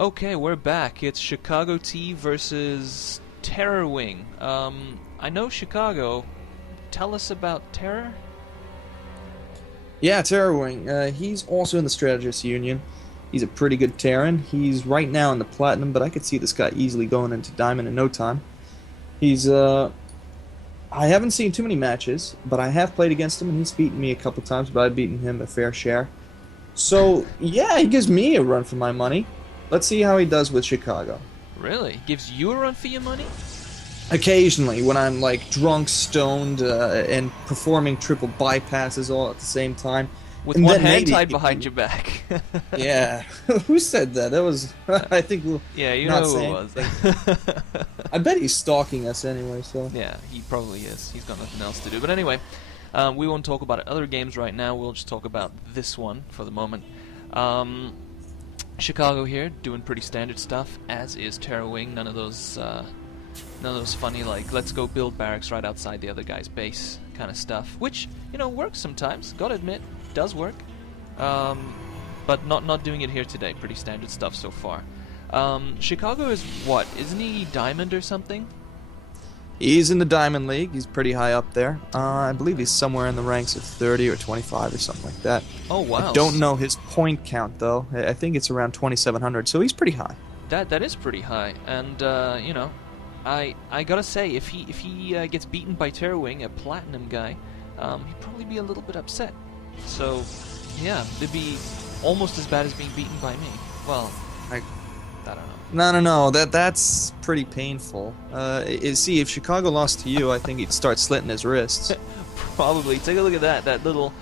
Okay, we're back. It's ChicagoT versus TerrorWing. I know Chicago. Tell us about Terror? Yeah, TerrorWing. He's also in the Strategist Union. He's a pretty good Terran. He's right now in the Platinum, but I could see this guy easily going into Diamond in no time. He's, I haven't seen too many matches, but I have played against him, and he's beaten me a couple times, but I've beaten him a fair share. So, yeah, he gives me a run for my money. Let's see how he does with Chicago. Really? Gives you a run for your money? Occasionally, when I'm like drunk, stoned, and performing triple bypasses all at the same time. With And one then hand maybe- tied behind your back. Yeah. Who said that? That was, I think, Yeah, you not know who saying it was. anything. I bet he's stalking us anyway, so. Yeah, he probably is. He's got nothing else to do. But anyway, we won't talk about other games right now. We'll just talk about this one for the moment. Chicago here, doing pretty standard stuff, as is TerrorWing. None of those funny, like, let's go build barracks right outside the other guy's base kind of stuff. Which, you know, works sometimes. Gotta admit, does work. But not doing it here today. Pretty standard stuff so far. Chicago is what? Isn't he Diamond or something? He's in the Diamond League. He's pretty high up there. I believe he's somewhere in the ranks of 30 or 25 or something like that. Oh, wow. I don't know his point count, though. I think it's around 2,700, so he's pretty high. That is pretty high. And, you know, I gotta say, if he gets beaten by TerrorWing, a Platinum guy, he'd probably be a little bit upset. So, yeah, it'd be almost as bad as being beaten by me. Well, I don't know. No. That's pretty painful. See, if Chicago lost to you, I think he'd start slitting his wrists. Probably. Take a look at that little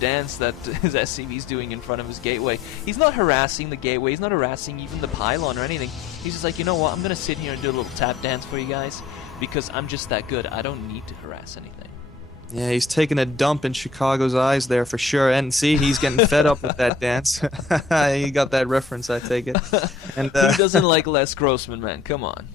dance that his SCV's doing in front of his gateway. He's not harassing the gateway. He's not harassing even the pylon or anything. He's just like, you know what? I'm gonna sit here and do a little tap dance for you guys because I'm just that good. I don't need to harass anything. Yeah, he's taking a dump in Chicago's eyes there for sure. And see, he's getting fed up with that dance. He got that reference, I take it. And Who doesn't like Les Grossman, man? Come on.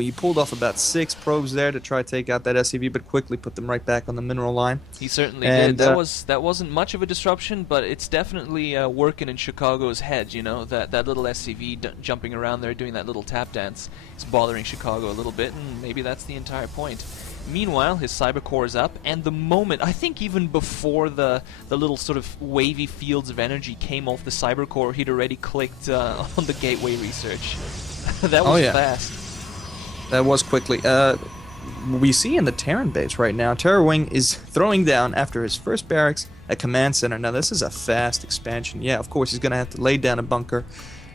He pulled off about 6 probes there to try to take out that SCV, but quickly put them right back on the mineral line. He certainly did. That wasn't much of a disruption, but it's definitely working in Chicago's head. You know, that little SCV jumping around there doing that little tap dance is bothering Chicago a little bit, and maybe that's the entire point. Meanwhile, his cyber core is up, and the moment, I think even before the little sort of wavy fields of energy came off the cyber core, he'd already clicked on the gateway research. That was fast. That was quickly. We see in the Terran base right now, TerrorWing is throwing down, after his first barracks, a command center. Now, this is a fast expansion. Yeah, of course, he's going to have to lay down a bunker,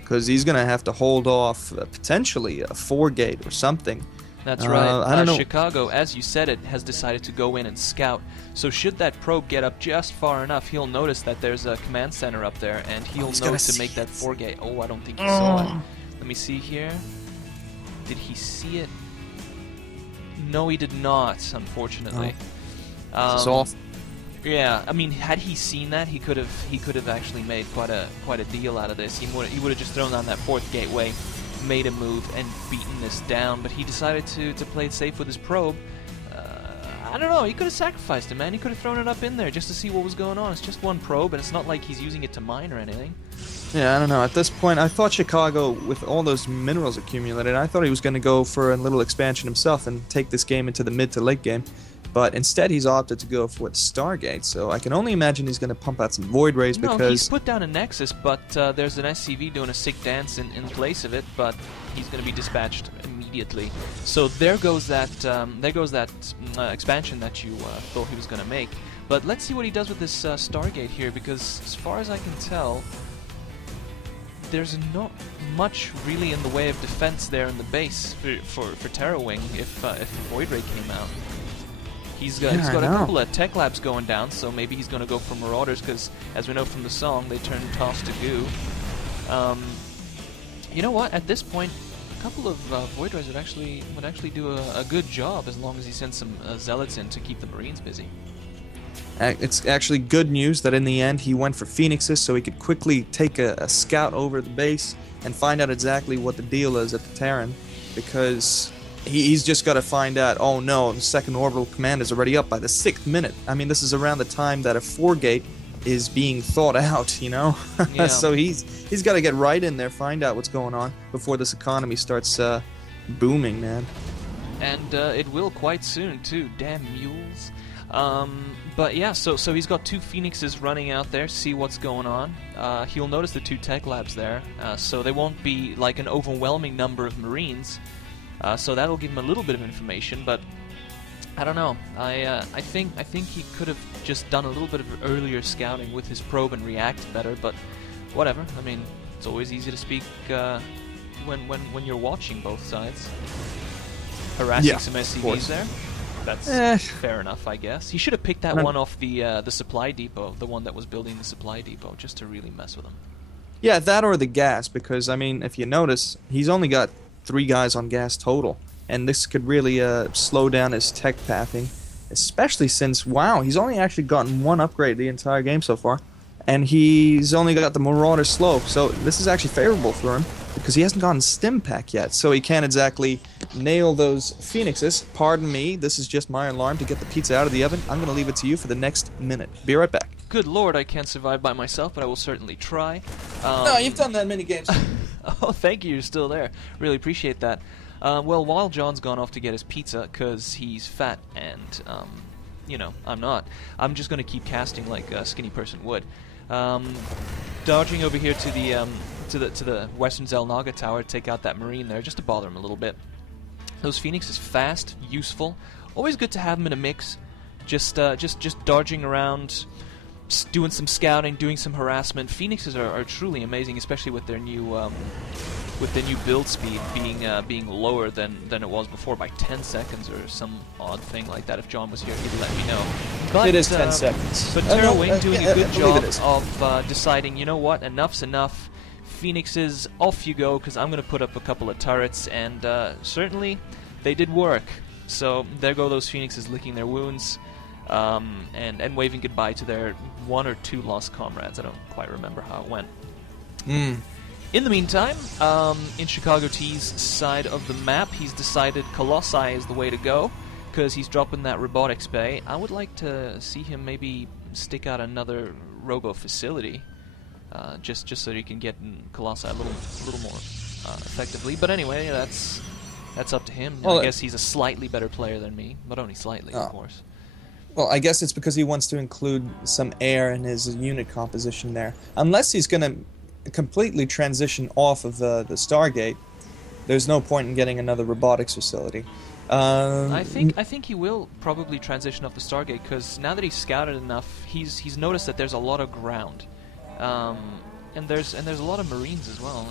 because he's going to have to hold off, potentially, a 4-gate or something. That's right. I don't know. Chicago, as you said it, has decided to go in and scout. So should that probe get up just far enough, he'll notice that there's a command center up there, and he'll know to make that 4-gate. Oh, I don't think he saw it. Let me see here. Did he see it? No, he did not, unfortunately. This is awful. Yeah, I mean, had he seen that, he could have actually made quite a deal out of this. He would have just thrown down that 4th gateway, made a move, and beaten this down. But he decided to play it safe with his probe. I don't know. He could have sacrificed it, man. He could have thrown it up in there just to see what was going on. It's just one probe, and it's not like he's using it to mine or anything. Yeah, I don't know. At this point, I thought Chicago, with all those minerals accumulated, I thought he was going to go for a little expansion himself and take this game into the mid to late game. But instead, he's opted to go for the Stargate, so I can only imagine he's going to pump out some Void Rays because... No, he's put down a Nexus, but there's an SCV doing a sick dance in place of it, but he's going to be dispatched immediately. So there goes that expansion that you thought he was going to make. But let's see what he does with this Stargate here, because as far as I can tell, there's not much really in the way of defense there in the base for TerrorWing if Void Ray came out. He's got a couple of tech labs going down, so maybe he's going to go for Marauders, because as we know from the song, they turn toss to goo. You know what? At this point, a couple of Void Rays would actually do a good job, as long as he sends some Zealots in to keep the Marines busy. It's actually good news that in the end he went for Phoenixes, so he could quickly take a scout over the base and find out exactly what the deal is at the Terran, because he's just got to find out, oh no, the second orbital command is already up by the 6th minute. I mean, this is around the time that a 4-gate is being thought out, you know? Yeah. So he's got to get right in there, find out what's going on before this economy starts booming, man. And it will quite soon, too. Damn mules. But yeah, so he's got 2 Phoenixes running out there, see what's going on. He'll notice the 2 tech labs there, so they won't be like an overwhelming number of Marines. So that'll give him a little bit of information, but I don't know. I think he could have just done a little bit of earlier scouting with his probe and reacted better, but whatever. I mean, it's always easy to speak when you're watching both sides. Harassing some SCVs there. That's fair enough, I guess. He should have picked that one off the supply depot, the one that was building the supply depot, just to really mess with him. Yeah, that or the gas, because, I mean, if you notice, he's only got 3 guys on gas total, and this could really slow down his tech pathing, especially since, wow, he's only actually gotten 1 upgrade the entire game so far, and he's only got the Marauder Slope, so this is actually favorable for him, because he hasn't gotten Stim Pack yet, so he can't exactly nail those Phoenixes. Pardon me, this is just my alarm to get the pizza out of the oven. I'm going to leave it to you for the next minute. Be right back. Good lord, I can't survive by myself, but I will certainly try. No, you've done that many games. Oh, thank you, you're still there. Really appreciate that. Well, while John's gone off to get his pizza, because he's fat and, you know, I'm not, I'm just going to keep casting like a skinny person would. Dodging over here to the Western Zelnaga Tower to take out that Marine there, just to bother him a little bit. Those Phoenix is fast, useful, always good to have them in a mix. Just dodging around, doing some scouting, doing some harassment. Phoenixes are truly amazing, especially with their new build speed being lower than it was before by 10 seconds or some odd thing like that. If John was here, he'd let me know. But, it is 10 seconds. But TerrorWing doing a good job of deciding, you know what, enough's enough. Phoenixes, off you go, because I'm going to put up a couple of turrets, and certainly they did work. So there go those Phoenixes licking their wounds and waving goodbye to their 1 or 2 lost comrades. I don't quite remember how it went. In the meantime, in ChicagoT's side of the map, he's decided Colossi is the way to go, because he's dropping that robotics bay. I would like to see him maybe stick out another robo facility, just so that he can get in Colossi a little more effectively. But anyway, that's up to him. Well, I guess he's a slightly better player than me, but only slightly, of course. Well, I guess it's because he wants to include some air in his unit composition there. Unless he's going to completely transition off of the Stargate, there's no point in getting another robotics facility. I think he will probably transition off the Stargate, because now that he's scouted enough, he's noticed that there's a lot of ground, and there's a lot of Marines as well.